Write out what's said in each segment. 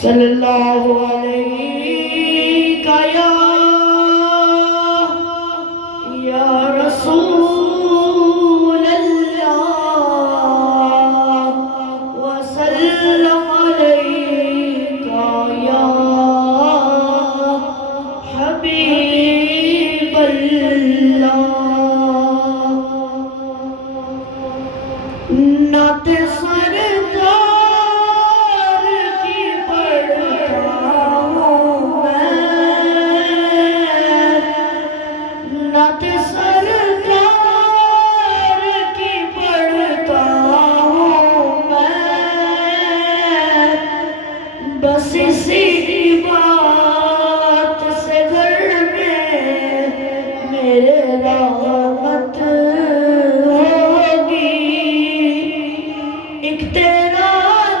सल्लल्लाहु अलैका या रसूल अल्लाह व सल्लम अलैका या हबीब अल्लाह। नाते सरकार की पढ़ता हूँ मैं, नाते सरकार की पढ़ता हूँ मैं, बस इसी बात से घर में मेरे रहमत एक तेरा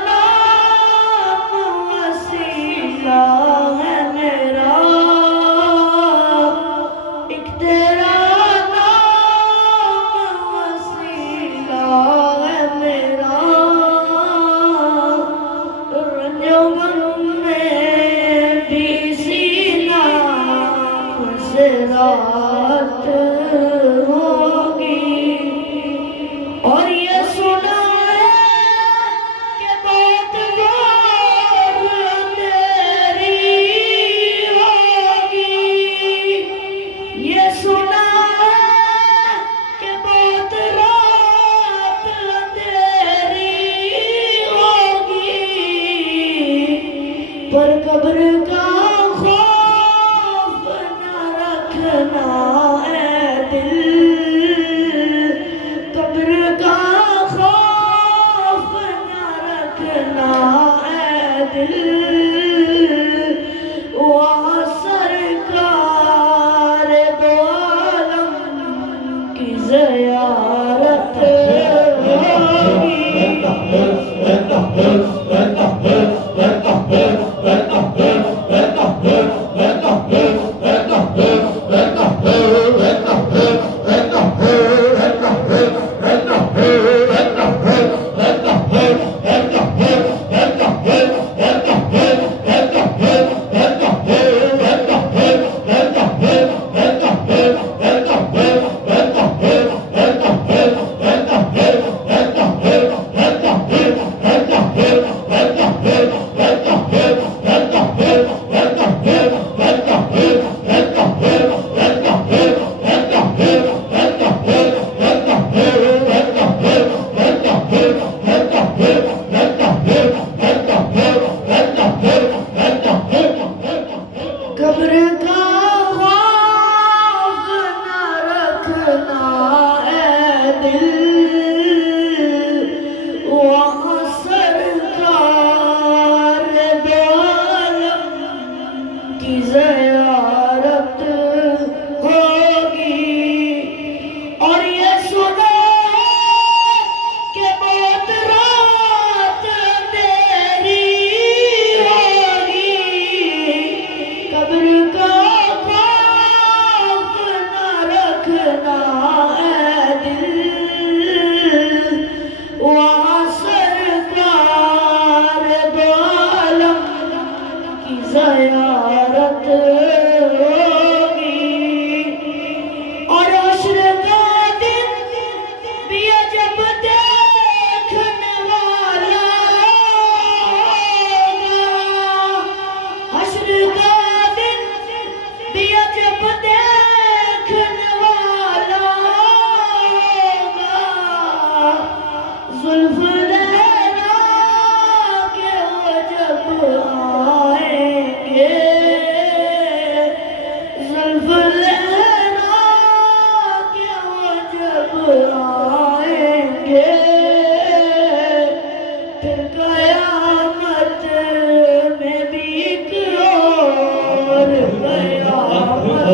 नाम वसीला है मेरा, एक तेरा नाम वसीला है मेरा। रंजोगन में भी सीना से रात होगी और ये सुना फिर कयामत में भी एक और कयामत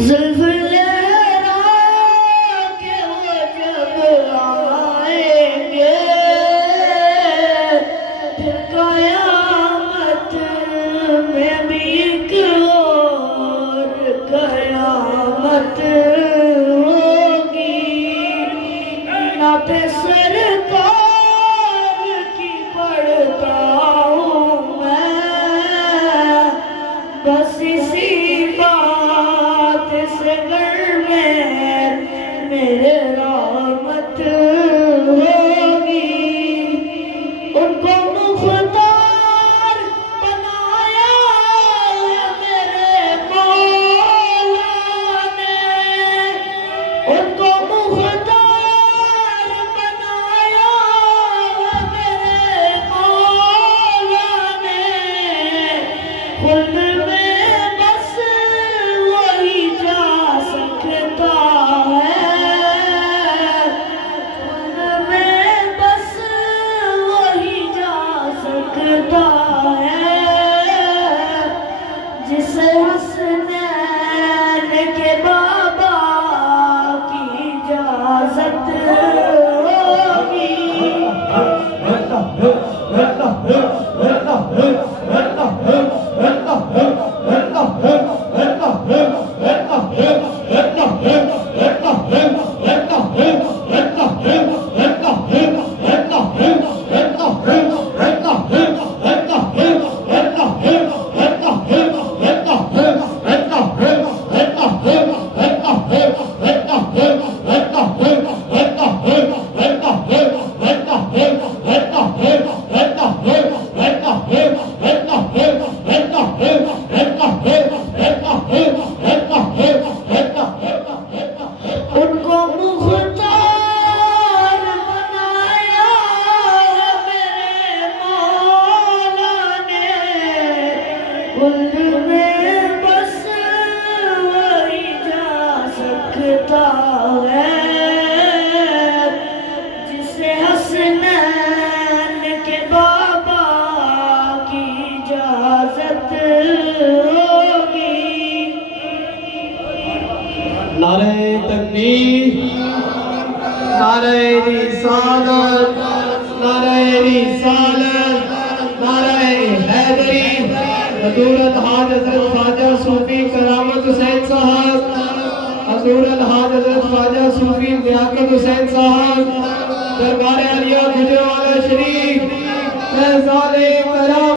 जुल्फ लहरा के वो जब आएंगे फिर कयामत में भी एक और कयामत होगी। ना पे सरकार की पढ़ता हूँ मैं, बस इसी से घर में मेरे रहमत होगी। उनको मुख्तार बनाया मेरे मौला ने, उनको मुख्तार बनाया मेरे मौला ने। खुद में बस वही जा सकता है, खुद में बस वही जा सकता है, जिसे हसनैन के बाबा की इजाजत होगी। उनको मुख्तार बनाया मेरे मौला ने, खुद में बस वही जा सकता है, जिसे हसनैन के बाबा की इजाजत होगी। नारे तकबीर, नारे रिसालत, नारे रिसालत, नारे हैदरी। हजूरत हाज हजरत ख्वाजा सूफी करामत हुसैन साहब, हजूरत हाज हजरत ख्वाजा सूफी लियाकत हुसैन साहब, दरबार आलिया गुजरावाला शरीफ, फैज़ान कराम।